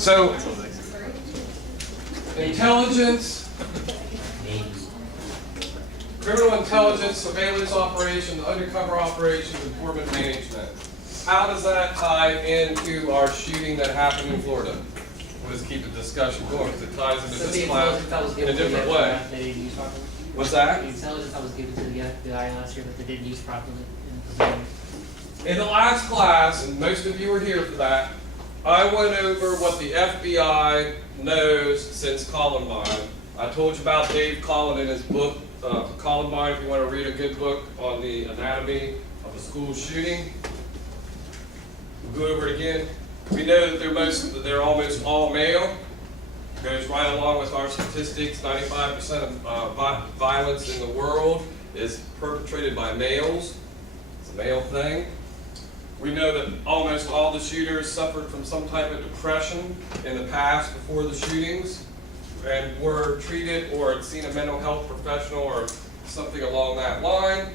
So, intelligence, criminal intelligence, surveillance operations, undercover operations, informant management. How does that tie into our shooting that happened in Florida? We'll just keep the discussion going because it ties into this class in a different way. They didn't use properly. What's that? The intelligence that was given to the FBI last year that they didn't use properly in preventing. In the last class, and most of you were here for that, I went over what the FBI knows since Columbine. I told you about Dave Collin in his book, Columbine, if you want to read a good book on the anatomy of a school shooting. We'll go over it again. We know that they're almost all male. Goes right along with our statistics. 95% of violence in the world is perpetrated by males. It's a male thing. We know that almost all the shooters suffered from some type of depression in the past before the shootings and were treated or had seen a mental health professional or something along that line.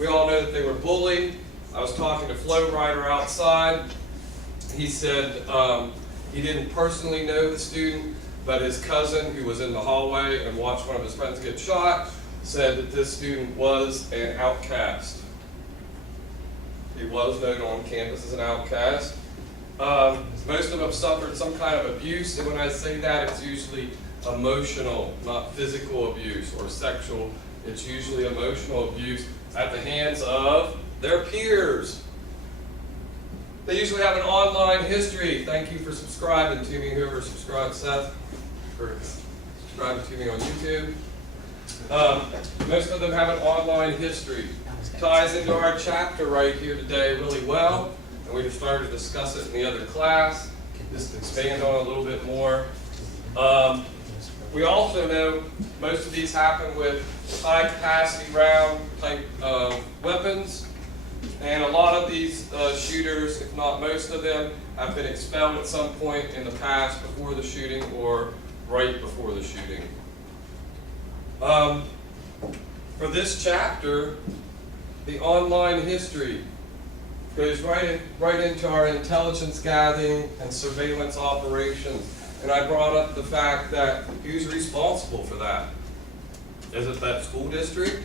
We all know that they were bullied. I was talking to Flo Rider outside. He said he didn't personally know the student, but his cousin, who was in the hallway and watched one of his friends get shot, said that this student was an outcast. He was known on campus as an outcast. Most of them suffered some kind of abuse, and when I say that, it's usually emotional, not physical abuse or sexual. It's usually emotional abuse at the hands of their peers. They usually have an online history. Thank you for subscribing to me, whoever subscribed, Seth, for subscribing to me on YouTube. Most of them have an online history. Ties into our chapter right here today really well, and we just started to discuss it in the other class. Just expand on it a little bit more. We also know most of these happen with high capacity round type weapons, and a lot of these shooters, if not most of them, have been expelled at some point in the past before the shooting or right before the shooting. For this chapter, the online history goes right into our intelligence gathering and surveillance operations. And I brought up the fact that who's responsible for that? Is it that school district?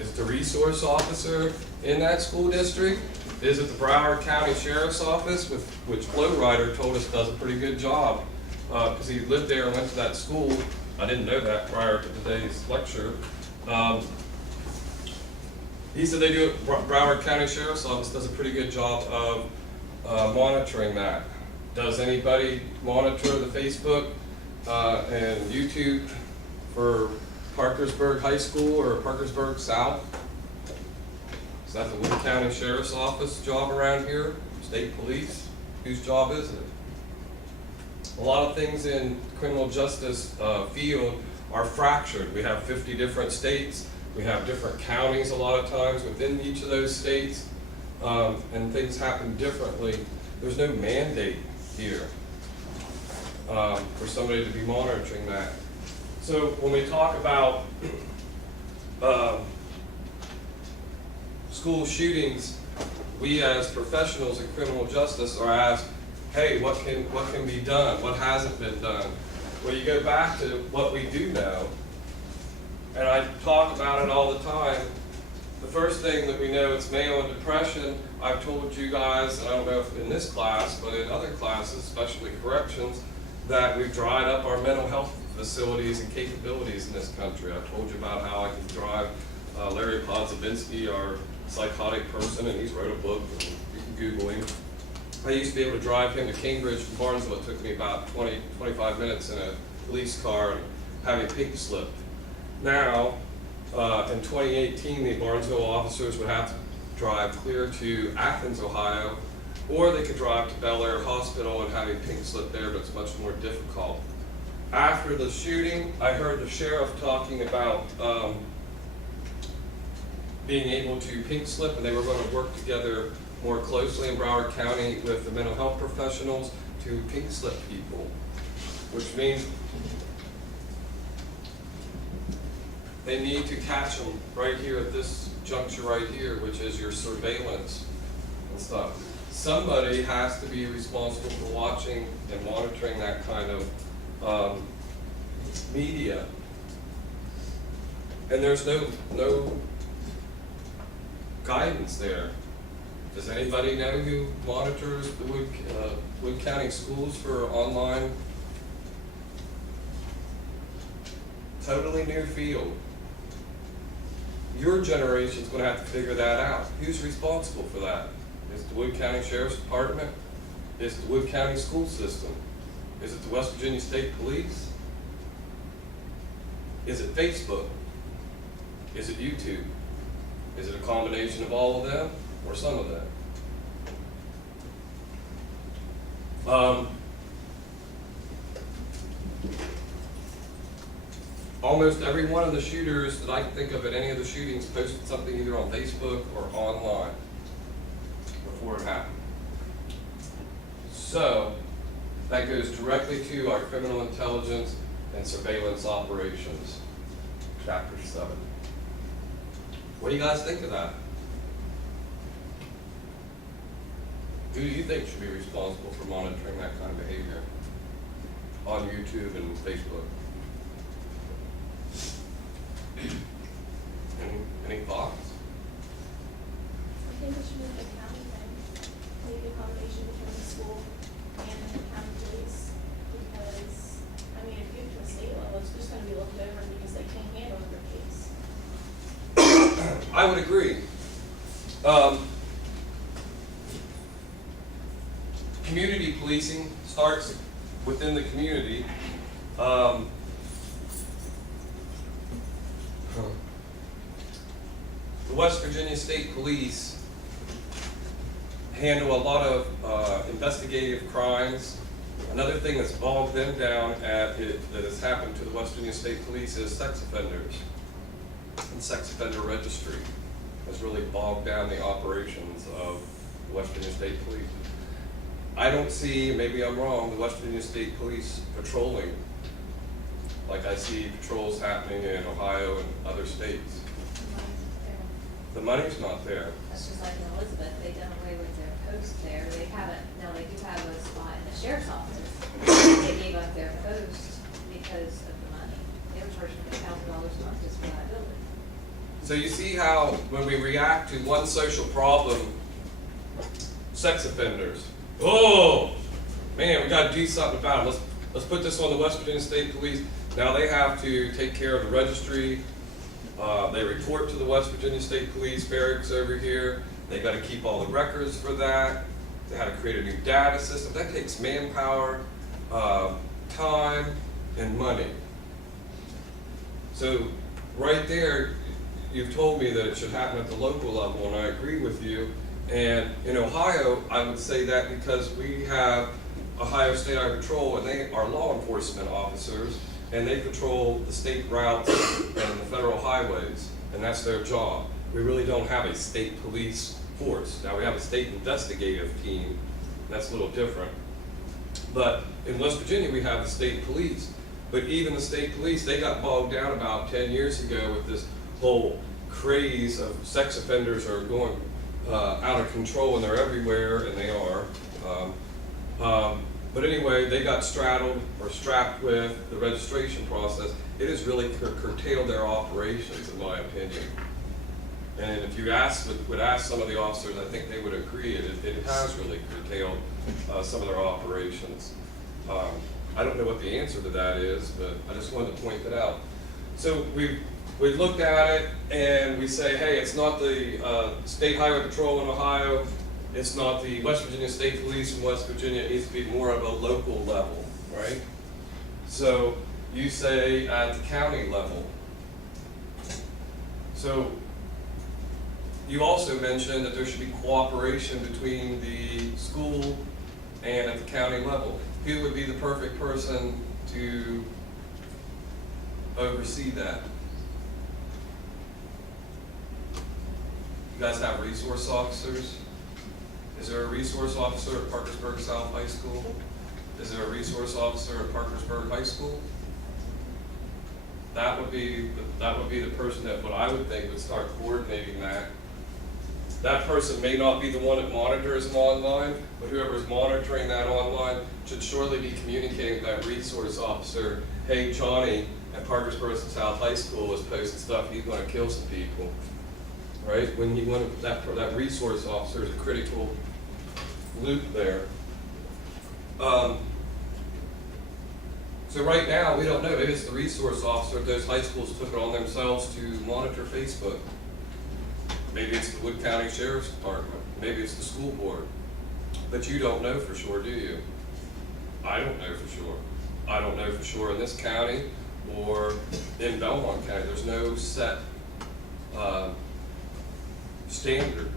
Is it the resource officer in that school district? Is it the Broward County Sheriff's Office, which Flo Rider told us does a pretty good job because he lived there and went to that school. I didn't know that prior to today's lecture. He said they do it, Broward County Sheriff's Office does a pretty good job of monitoring that. Does anybody monitor the Facebook and YouTube for Parkersburg High School or Parkersburg South? Is that the Wood County Sheriff's Office job around here? State Police? Whose job is it? A lot of things in criminal justice field are fractured. We have 50 different states. We have different counties a lot of times within each of those states, and things happen differently. There's no mandate here for somebody to be monitoring that. So when we talk about school shootings, we as professionals in criminal justice are asked, hey, what can be done? What hasn't been done? Well, you go back to what we do know, and I talk about it all the time. The first thing that we know is male and depression. I've told you guys, and I don't know if in this class, but in other classes, especially corrections, that we've dried up our mental health facilities and capabilities in this country. I've told you about how I can drive Larry Podzabinsky, our psychotic person, and he's wrote a book, and you can Google him. I used to be able to drive him to Cambridge from Barnesville. It took me about 25 minutes in a police car and having pink slipped. Now, in 2018, the Barnesville officers would have to drive clear to Athens, Ohio, or they could drive to Bel Air Hospital and have a pink slip there, but it's much more difficult. After the shooting, I heard the sheriff talking about being able to pink slip, and they were going to work together more closely in Broward County with the mental health professionals to pink slip people, which means they need to catch them right here at this juncture right here, which is your surveillance and stuff. somebody has to be responsible for watching and monitoring that kind of media. And there's no guidance there. Does anybody know who monitors the Wood County schools for online? Totally new field. Your generation's gonna have to figure that out. Who's responsible for that? Is it the Wood County Sheriff's Department? Is it the Wood County School System? Is it the West Virginia State Police? Is it Facebook? Is it YouTube? Is it a combination of all of them or some of them? Almost every one of the shooters that I can think of at any of the shootings posted something either on Facebook or online before it happened. So that goes directly to our criminal intelligence and surveillance operations, chapter 7. What do you guys think of that? Who do you think should be responsible for monitoring that kind of behavior on YouTube and Facebook? Any thoughts? I think it should be the county thing, maybe a combination between the school and the county police, because, I mean, if you get to a state level, it's just gonna be looked over because they can't handle their case. I would agree. Community policing starts within the community. The West Virginia State Police handle a lot of investigative crimes. Another thing that's bogged them down that has happened to the West Virginia State Police is sex offenders. And sex offender registry has really bogged down the operations of the West Virginia State Police. I don't see, maybe I'm wrong, the West Virginia State Police patrolling like I see patrols happening in Ohio and other states. The money's not there. That's just like in Elizabeth, they done away with their post there. They haven't, no, they do have a spot in the sheriff's office. They gave up their post because of the money. They were charging $1,000 a month just for that building. So you see how when we react to one social problem, sex offenders, oh man, we got to do something about it. Let's put this on the West Virginia State Police. Now they have to take care of the registry. They report to the West Virginia State Police barracks over here. They got to keep all the records for that. They had to create a new data system. That takes manpower, time, and money. So right there, you've told me that it should happen at the local level, and I agree with you. And in Ohio, I would say that because we have Ohio State Highway Patrol, and they are law enforcement officers, and they patrol the state routes and the federal highways, and that's their job. We really don't have a state police force. Now we have a state investigative team, that's a little different. But in West Virginia, we have the state police. But even the state police, they got bogged down about 10 years ago with this whole craze of sex offenders are going out of control, and they're everywhere, and they are. But anyway, they got straddled or strapped with the registration process. It has really curtailed their operations, in my opinion. And if you would ask some of the officers, I think they would agree, it has really curtailed some of their operations. I don't know what the answer to that is, but I just wanted to point that out. So we looked at it and we say, hey, it's not the State Highway Patrol in Ohio, it's not the West Virginia State Police in West Virginia, it needs to be more of a local level, right? So you say at the county level. So you also mentioned that there should be cooperation between the school and at the county level. Who would be the perfect person to oversee that? You guys have resource officers? Is there a resource officer at Parkersburg South High School? Is there a resource officer at Parkersburg High School? That would be the person that what I would think would start coordinating that. That person may not be the one that monitors them online, but whoever's monitoring that online should surely be communicating with that resource officer, hey, Johnny at Parkersburg South High School is posting stuff, he's gonna kill some people, right? When you want that resource officer is a critical loop there. So right now, we don't know, maybe it's the resource officer, those high schools took it on themselves to monitor Facebook. Maybe it's the Wood County Sheriff's Department, maybe it's the school board. But you don't know for sure, do you? I don't know for sure. I don't know for sure in this county or in Belmont County. There's no set standard.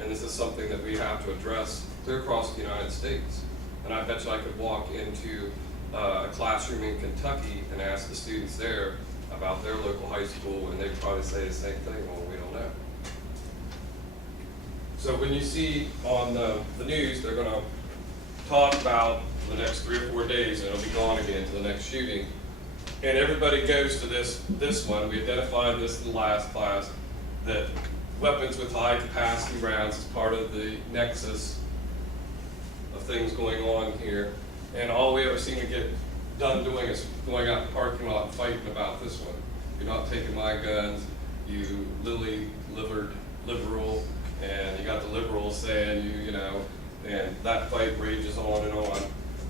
And this is something that we have to address clear across the United States. And I bet you I could walk into a classroom in Kentucky and ask the students there about their local high school, and they'd probably say the same thing, well, we don't know. So when you see on the news, they're gonna talk about the next 3 or 4 days, and it'll be gone again to the next shooting. And everybody goes to this one. We identified this in the last class, that weapons with high capacity rounds is part of the nexus of things going on here. And all we ever seem to get done doing is going out in the parking lot and fighting about this one. You're not taking my guns, you lily-livered liberal, and you got the liberals saying you know, and that fight rages on and on,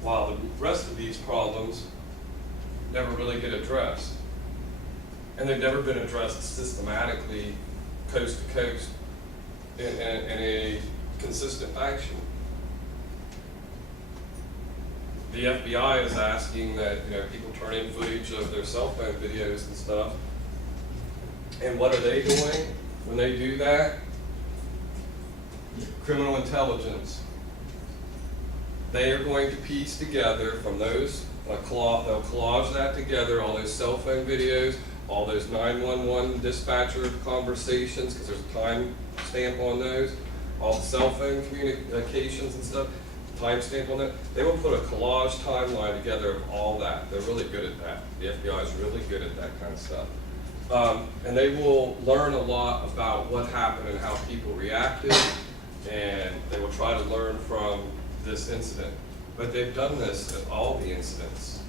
while the rest of these problems never really get addressed. And they've never been addressed systematically, coast to coast, in a consistent fashion. The FBI is asking that people turn in footage of their cell phone videos and stuff. And what are they doing when they do that? Criminal intelligence. They are going to piece together from those, they'll collage that together, all those cell phone videos, all those 911 dispatcher conversations, because there's a time stamp on those, all the cell phone communications and stuff, timestamp on that. They will put a collage timeline together of all that. They're really good at that. The FBI is really good at that kind of stuff. And they will learn a lot about what happened and how people reacted, and they will try to learn from this incident. But they've done this at all the incidents.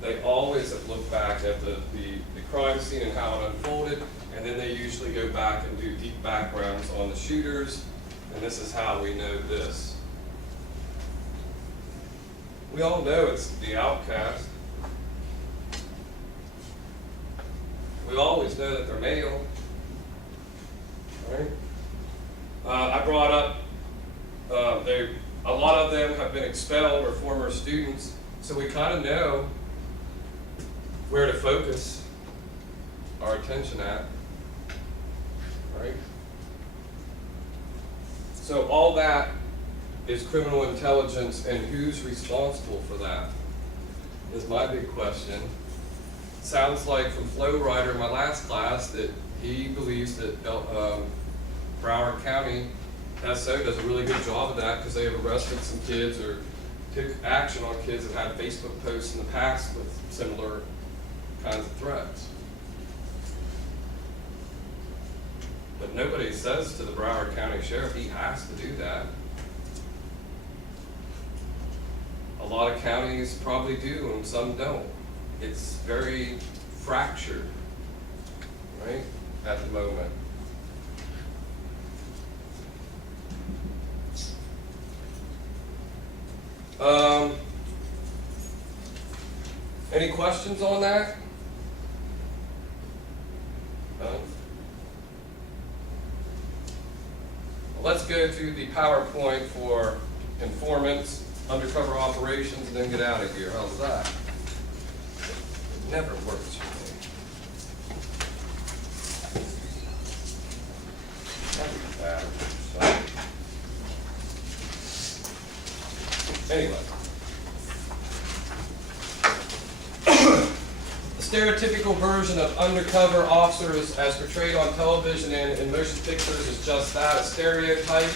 They always have looked back at the crime scene and how it unfolded, and then they usually go back and do deep backgrounds on the shooters, and this is how we know this. We all know it's the outcast. We always know that they're male, right? I brought up, a lot of them have been expelled or former students, so we kind of know where to focus our attention at, right? So all that is criminal intelligence, and who's responsible for that is my big question. Sounds like from Flo Rider in my last class that he believes that Broward County SO does a really good job of that, because they have arrested some kids or took action on kids that had Facebook posts in the past with similar kinds of threats. But nobody says to the Broward County Sheriff he has to do that. A lot of counties probably do and some don't. It's very fractured, right, at the moment. Any questions on that? Well, let's go to the PowerPoint for informants, undercover operations, and then get out of here. How's that? It never works for me. That'd be bad. Anyway. The stereotypical version of undercover officers as portrayed on television and in motion pictures is just that, a stereotype.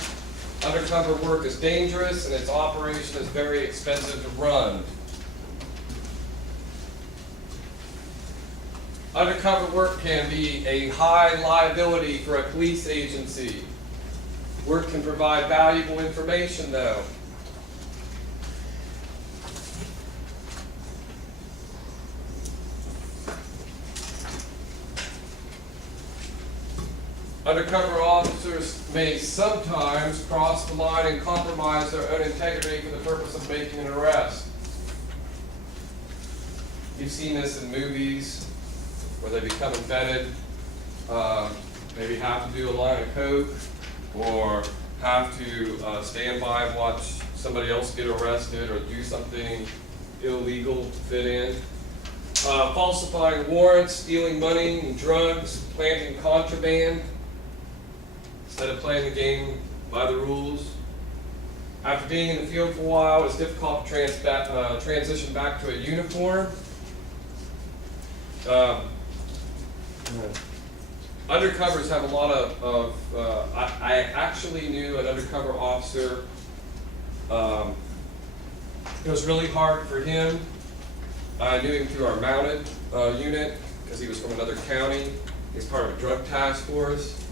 Undercover work is dangerous and its operation is very expensive to run. Undercover work can be a high liability for a police agency. Work can provide valuable information though. Undercover officers may sometimes cross the line and compromise their own integrity for the purpose of making an arrest. You've seen this in movies where they become embedded, maybe have to do a line of coke, or have to stand by and watch somebody else get arrested or do something illegal to fit in. Falsifying warrants, stealing money and drugs, planting contraband, instead of playing the game by the rules. After being in the field for a while, it's difficult to transition back to a uniform. Undercovers have a lot of I actually knew an undercover officer. It was really hard for him. I knew him through our mounted unit because he was from another county. He's part of a drug task force.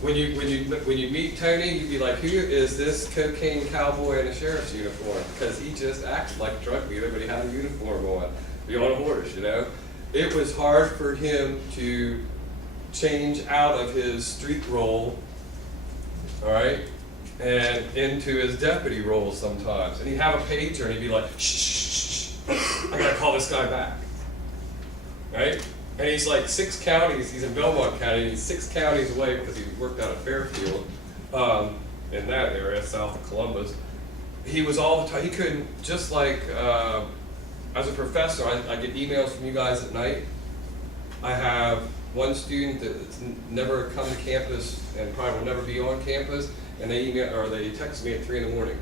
When you meet Tony, you'd be like, who is this cocaine cowboy in a sheriff's uniform? Because he just acted like a drug dealer, but he had a uniform on, be on a horse, you know. It was hard for him to change out of his street role, all right, and into his deputy role sometimes. And he'd have a pager, and he'd be like, shh, shh, shh, I gotta call this guy back, right? And he's like 6 counties, he's in Belmont County, and he's 6 counties away because he worked out of Fairfield, in that area, south of Columbus. He was all the time, he couldn't, just like, as a professor, I get emails from you guys at night. I have one student that's never come to campus and probably will never be on campus, and they email, or they text me at 3 in the morning.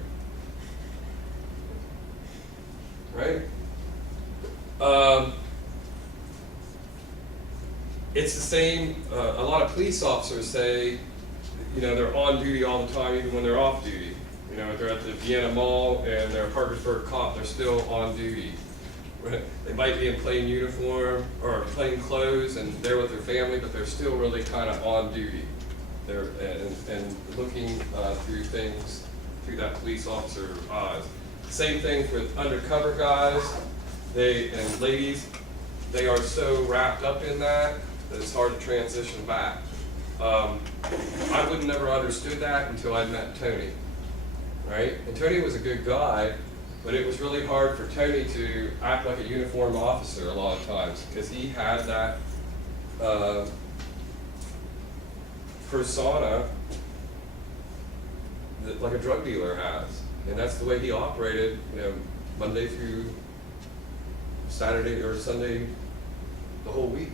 Right? It's the same, a lot of police officers say, you know, they're on duty all the time even when they're off duty. You know, they're at the Vienna Mall and they're a Parkersburg cop, they're still on duty. They might be in plain uniform or plain clothes and they're with their family, but they're still really kind of on duty. They're and looking through things through that police officer's eyes. Same thing with undercover guys, and ladies. They are so wrapped up in that it's hard to transition back. I would never understood that until I met Tony, right? And Tony was a good guy, but it was really hard for Tony to act like a uniformed officer a lot of times because he had that persona that like a drug dealer has, and that's the way he operated, you know, Monday through Saturday or Sunday, the whole week.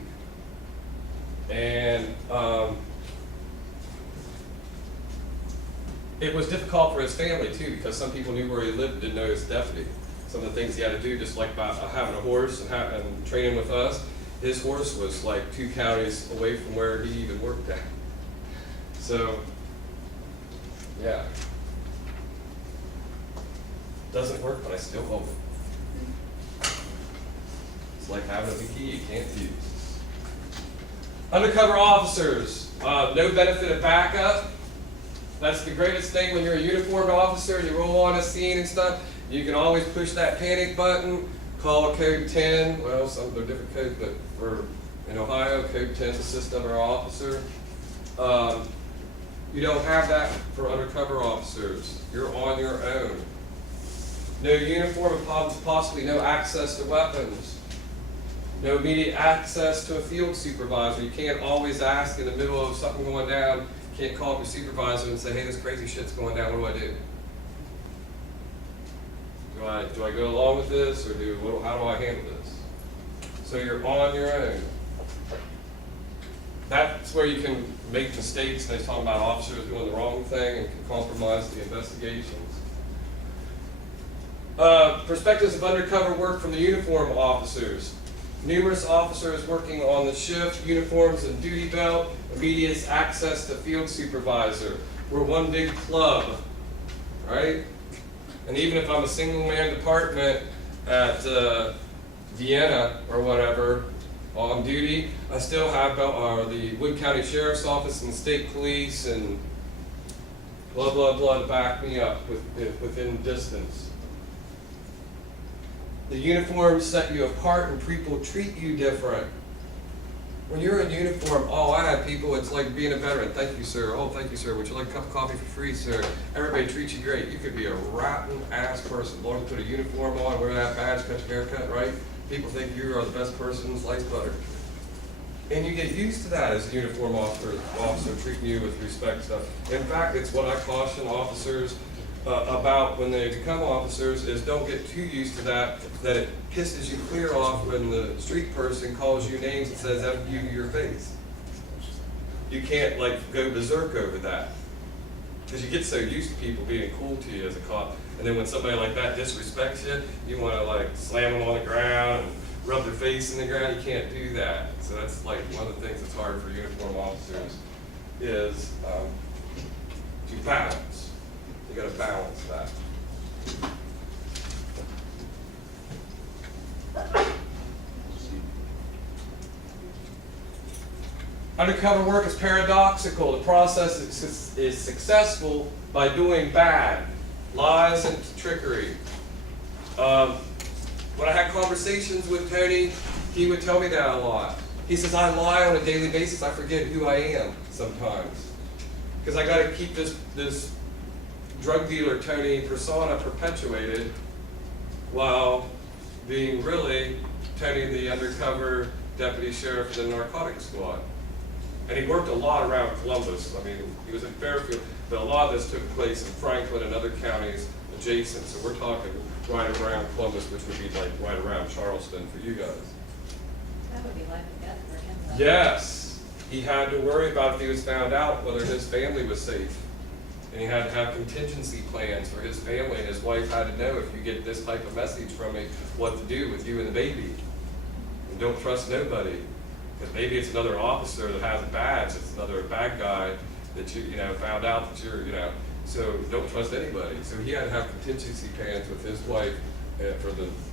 And it was difficult for his family too, because some people knew where he lived, didn't know he was a deputy. Some of the things he had to do, just like about having a horse and training with us, his horse was like 2 counties away from where he even worked at. So, yeah. Doesn't work, but I still hope it. It's like having a key you can't use. Undercover officers, no benefit of backup. That's the greatest thing when you're a uniformed officer and you roll on a scene and stuff. You can always push that panic button, call a code 10. Well, some of them are different codes, but for in Ohio, code 10 is the system of our officer. You don't have that for undercover officers. You're on your own. No uniform and possibly no access to weapons. No immediate access to a field supervisor. You can't always ask in the middle of something going down. You can't call up your supervisor and say, hey, this crazy shit's going down, what do? Do I go along with this, or how do I handle this? So you're on your own. That's where you can make mistakes. They're talking about officers doing the wrong thing and can compromise the investigations. Perspectives of undercover work from the uniform officers. Numerous officers working on the shift, uniforms and duty belt, immediate access to field supervisor. We're one big club, right? And even if I'm a single man department at Deanna or whatever on duty, I still have the Wood County Sheriff's Office and the State Police and blah, blah, blah to back me up within distance. The uniforms set you apart and people treat you different. When you're in uniform, oh, I have people, it's like being a veteran. Thank you, sir. Oh, thank you, sir. Would you like a cup of coffee for free, sir? Everybody treats you great. You could be a rotten ass person. As long as you put a uniform on, wear that badge, cut your haircut, right? People think you are the best person in sliced butter. And you get used to that as a uniform officer treating you with respect and stuff. In fact, it's what I caution officers about when they become officers is don't get too used to that it pisses you clear off when the street person calls you names and says F you to your face. You can't like go berserk over that. Because you get so used to people being cool to you as a cop. And then when somebody like that disrespects you, you want to like slam them on the ground and rub their face in the ground. You can't do that. So that's like one of the things that's hard for uniform officers is to balance. You got to balance that. Undercover work is paradoxical. The process is successful by doing bad, lies and trickery. When I had conversations with Tony, he would tell me that a lot. He says, I lie on a daily basis. I forget who I am sometimes. Because I got to keep this drug dealer Tony persona perpetuated while being really Tony the undercover deputy sheriff of the narcotics squad. And he worked a lot around Columbus. I mean, he was in Fairfield, but a lot of this took place in Franklin and other counties adjacent. So we're talking right around Columbus, which would be like right around Charleston for you guys. That would be life and death for him, though. Yes, he had to worry about if he was found out whether his family was safe. And he had to have contingency plans for his family, and his wife had to know if you get this type of message from me, what to do with you and the baby. And don't trust nobody. Because maybe it's another officer that has a badge, it's another bad guy that you found out that you're, so don't trust anybody. So he had to have contingency plans with his wife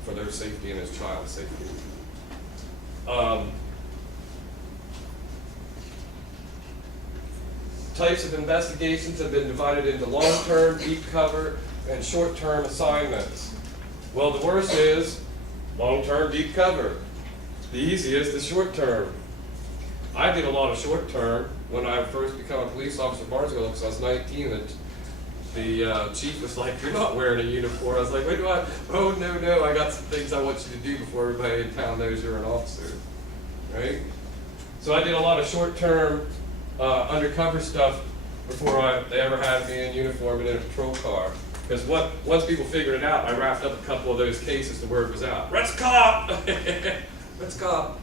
for their safety and his child's safety. Types of investigations have been divided into long-term, deep cover, and short-term assignments. Well, the worst is long-term, deep cover. The easiest is short-term. I did a lot of short-term when I first became a police officer in Barnesville because I was 19. And the chief was like, "You're not wearing a uniform." I was like, "Wait, what? Oh, no, I got some things I want you to do before everybody in town knows you're an officer." Right? So I did a lot of short-term undercover stuff before they ever had me in uniform and in a patrol car. Because once people figured it out, I wrapped up a couple of those cases, the word was out. Let's cop! Let's cop!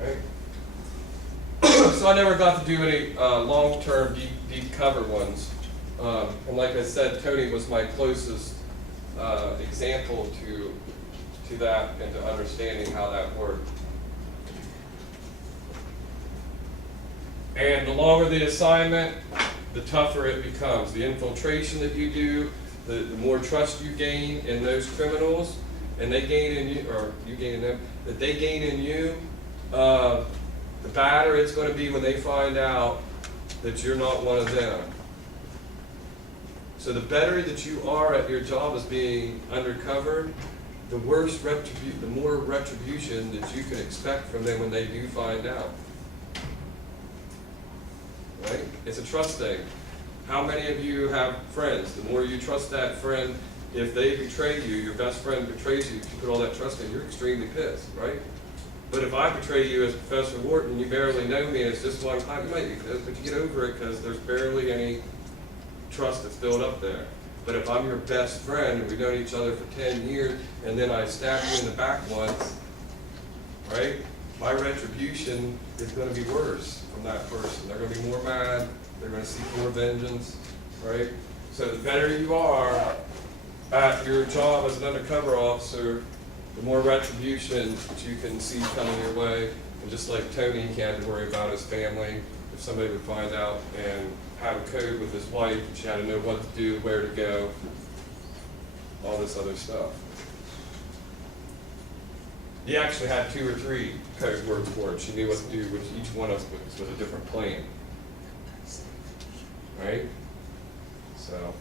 Right? So I never got to do any long-term, deep cover ones. And like I said, Tony was my closest example to that and to understanding how that worked. And the longer the assignment, the tougher it becomes. The infiltration that you do, the more trust you gain in those criminals, and they gain in you, or you gain in them, that they gain in you, the badder it's going to be when they find out that you're not one of them. So the better that you are at your job as being undercover, the more retribution that you can expect from them when they do find out. Right? It's a trust thing. How many of you have friends? The more you trust that friend, if they betray you, your best friend betrays you, you put all that trust in, you're extremely pissed, right? But if I betray you as Professor Wharton, you barely know me, and it's just one time, you might be pissed, but you get over it because there's barely any trust that's built up there. But if I'm your best friend, and we've known each other for 10 years, and then I stab you in the back once, right? My retribution is going to be worse from that person. They're going to be more mad. They're going to seek more vengeance, right? So the better you are at your job as an undercover officer, the more retribution that you can see coming your way. And just like Tony, he had to worry about his family. If somebody would find out and have a code with his wife, she had to know what to do, where to go, all this other stuff. He actually had 2 or 3 code words for it. She knew what to do with each one of them with a different plan. Right? So.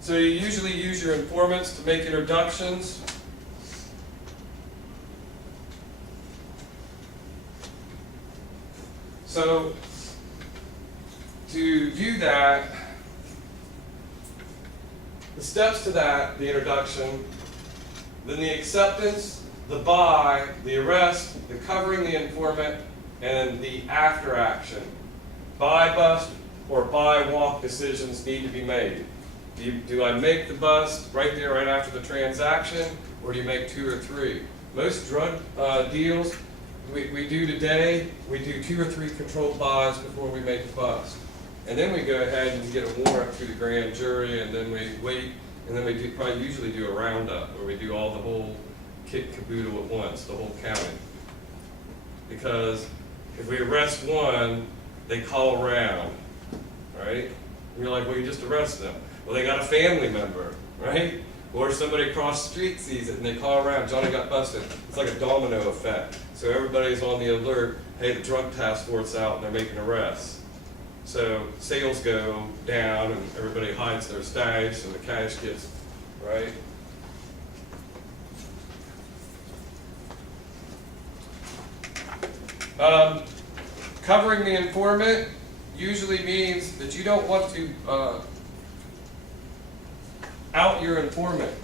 So you usually use your informants to make introductions. So to do that, the steps to that, the introduction, then the acceptance, the buy, the arrest, the covering the informant, and the after action. Buy, bust, or buy, walk decisions need to be made. Do I make the bust right there, right after the transaction, or do you make 2 or 3? Most drug deals we do today, we do 2 or 3 controlled buys before we make the bust. And then we go ahead and get a warrant through the grand jury, and then we wait, and then we probably usually do a roundup, where we do all the whole kit caboodle at once, the whole county. Because if we arrest one, they call around, right? And you're like, well, you just arrested them. Well, they got a family member, right? Or somebody across the street sees it and they call around, Johnny got busted. It's like a domino effect. So everybody's on the alert, hey, the drug task force out and they're making arrests. So sales go down and everybody hides their stash and the cash gets, right? Covering the informant usually means that you don't want to out your informant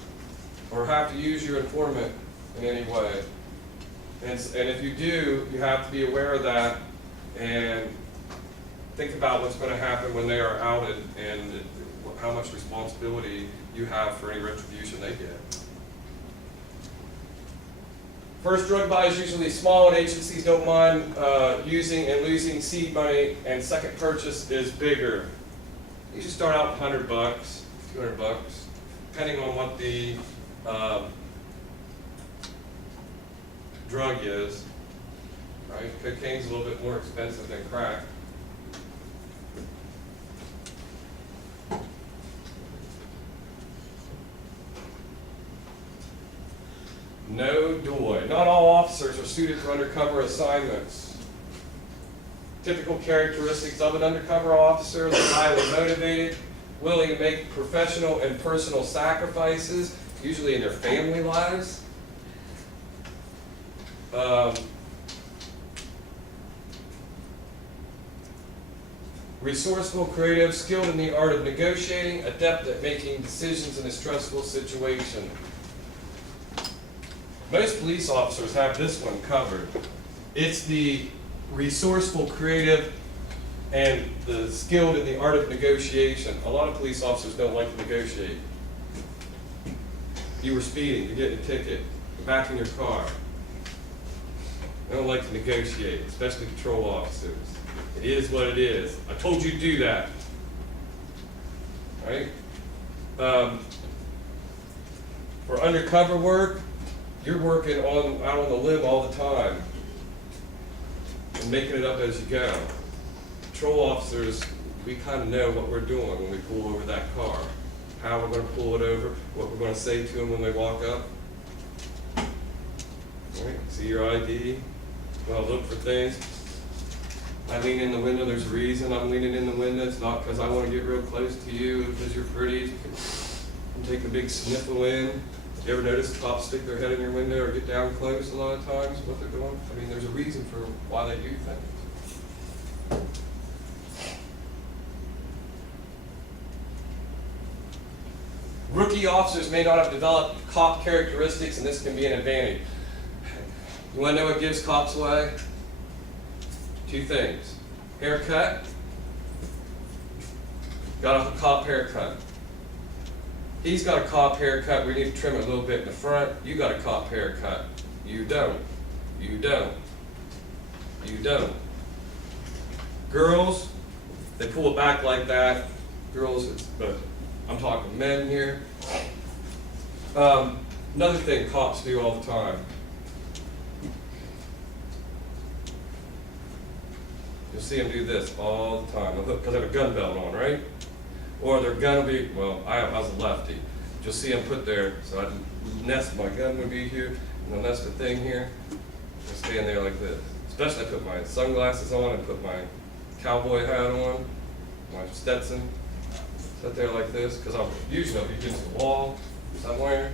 or have to use your informant in any way. And if you do, you have to be aware of that and think about what's going to happen when they are outed and how much responsibility you have for any retribution they get. First drug buy is usually small and agencies don't mind using and losing seed money, and second purchase is bigger. You should start out with $100, $200, depending on what the drug is. Right? Cocaine's a little bit more expensive than crack. No doy. Not all officers are suited for undercover assignments. Typical characteristics of an undercover officer: they're highly motivated, willing to make professional and personal sacrifices, usually in their family lives. Resourceful, creative, skilled in the art of negotiating, adept at making decisions in a stressful situation. Most police officers have this one covered. It's the resourceful, creative, and the skilled in the art of negotiation. A lot of police officers don't like to negotiate. You were speeding, you're getting a ticket, you're back in your car. They don't like to negotiate, especially patrol officers. It is what it is. I told you to do that. Right? For undercover work, you're working out on the limb all the time and making it up as you go. Patrol officers, we kind of know what we're doing when we pull over that car, how we're going to pull it over, what we're going to say to them when they walk up. Right? See your ID. Well, look for things. I lean in the window. There's a reason I'm leaning in the window. It's not because I want to get real close to you, because you're pretty. I'm taking a big sniffle in. You ever notice cops stick their head in your window or get down close a lot of times, what they're doing? I mean, there's a reason for why they do things. Rookie officers may not have developed cop characteristics, and this can be an advantage. You want to know what gives cops away? 2 things. Haircut. Got a cop haircut. He's got a cop haircut, we need to trim it a little bit in the front. You got a cop haircut. You don't. You don't. You don't. Girls, they pull it back like that. Girls, but I'm talking men here. Another thing cops do all the time. You'll see them do this all the time, because they have a gun belt on, right? Or their gun will be, well, I was a lefty. You'll see them put their, so I nest, my gun would be here, and I'll nest the thing here, and stand there like this. Especially I put my sunglasses on and put my cowboy hat on, my Stetson, sit there like this, because I'll usually be against the wall somewhere,